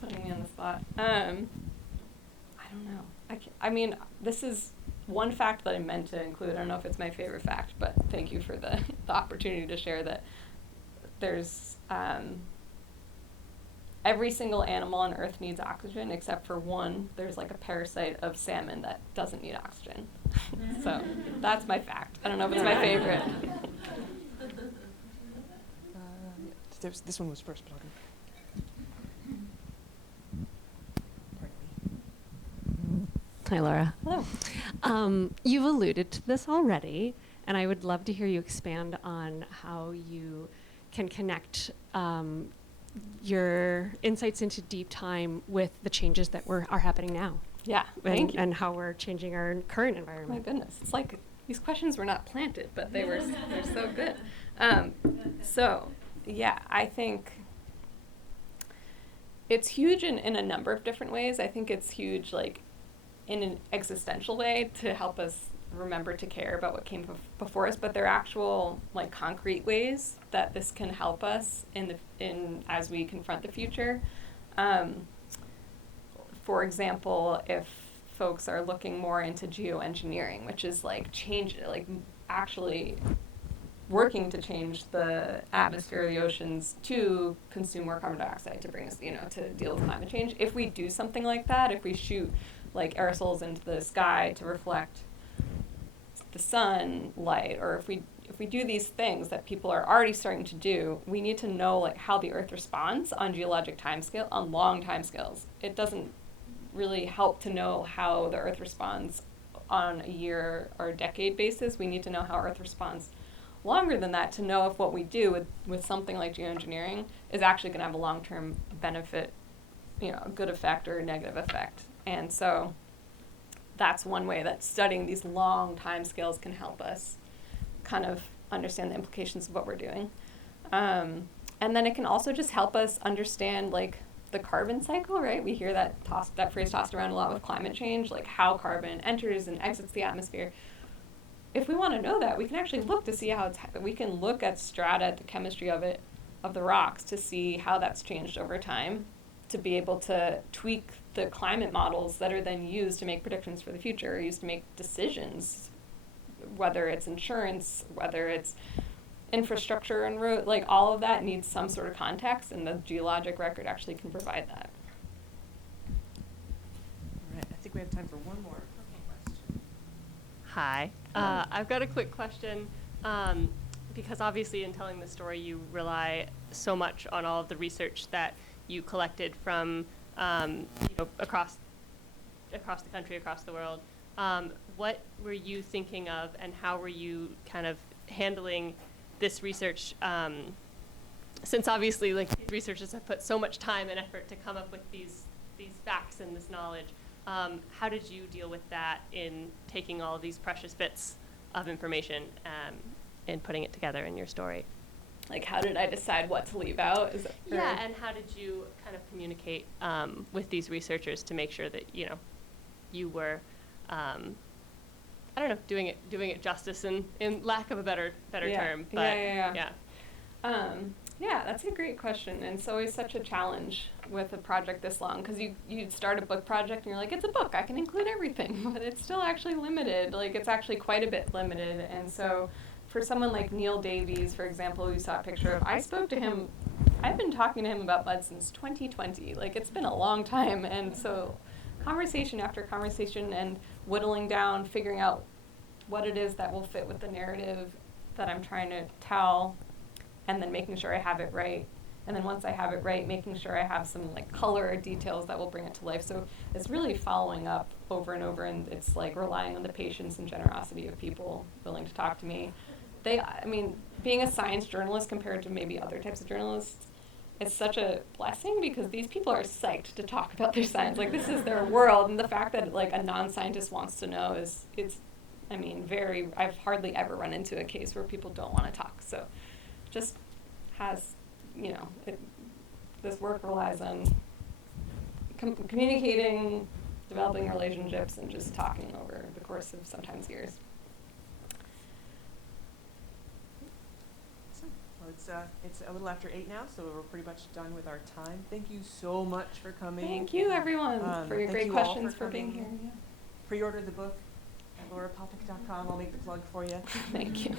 putting me on the spot. I don't know. I mean, this is one fact that I meant to include. I don't know if it's my favorite fact, but thank you for the opportunity to share that. There's every single animal on Earth needs oxygen except for one. There's like a parasite of salmon that doesn't need oxygen. So that's my fact. I don't know if it's my favorite. This one was first, but I'll go. Hi, Laura. Hello. You've alluded to this already, and I would love to hear you expand on how you can connect your insights into deep time with the changes that are happening now. Yeah, thank you. And how we're changing our current My environment. goodness, it's like these questions were not planted, but they're so good. So, yeah, I think it's huge in a number of different ways. I think it's huge, like, in an existential way to help us remember to care about what came before us, but there are actual, like, concrete ways that this can help us in as we confront the future. For example, if folks are looking more into geoengineering, which is like actually working to change the atmosphere of the oceans to consume more carbon dioxide to bring us, to deal with climate change. If we do something like that, if we shoot like aerosols into the sky to reflect the sunlight, or if we do these things that people are already starting to do, we need to know like how the Earth responds on geologic timescale, on long timescales. It doesn't really help to know how the Earth responds on a year or decade basis. We need to know how Earth responds longer than that to know if what we do with something like geoengineering is actually going to have a long-term benefit, a good effect or a negative effect. And so that's one way that studying these long time scales can help us kind of understand the implications of what we're doing. And then it can also just help us understand like the carbon cycle, right? We hear that phrase tossed around a lot with climate change, like how carbon enters and exits the atmosphere. If we want to know that, we can actually look to see how we can look at strata, at the chemistry of the rocks, to see how that's changed over time, to be able to tweak the climate models that are then used to make predictions for the future, or used to make decisions, whether it's insurance, whether it's infrastructure and road, like all of that needs some sort of context, and the geologic record actually can provide that. All right, I think we have time for one more question. Hi. I've got a quick question, because obviously in telling the story you rely so much on all of the research that you collected from across the country, across the world. What were you thinking of, and how were you kind of handling this research, since obviously researchers have put so much time and effort to come up with these facts and this knowledge? How did you deal with that in taking all of these precious bits of information and putting it together in your story? Like, how did I decide what to leave out? Yeah, and how did you kind of communicate with these researchers to make sure that you were I don't know, doing it justice in lack of a better term. But yeah, that's a great question, and it's always such a challenge with a project this long, because you start a book project and you're like, it's a book, I can include everything, but it's still actually limited. Like, it's actually quite a bit limited. And so for someone like Neil Davies, for example, who you saw a picture of, I spoke to him, I've been talking to him about mud since 2020. Like, it's been a long time. And so conversation after conversation and whittling down, figuring out what it is that will fit with the narrative that I'm trying to tell, and then making sure I have it right. And then once I have it right, making sure I have some color or details that will bring it to life. So it's really following up over and over, and it's relying on the patience and generosity of people willing to talk to me. Being a science journalist compared to maybe other types of journalists, it's such a blessing, because these people are psyched to talk about their science. This is their world, and the fact that a non-scientist wants to know I've hardly ever run into a case where people don't want to talk. So just has, this work relies on communicating, developing relationships, and just talking over the course of sometimes years. Well, it's a little after 8 now, so we're pretty much done with our time. Thank you so much for coming. Thank you, everyone, for your great questions, for being here. Yeah. Pre-order the book at laurapopick.com. I'll make the plug for you. Thank you.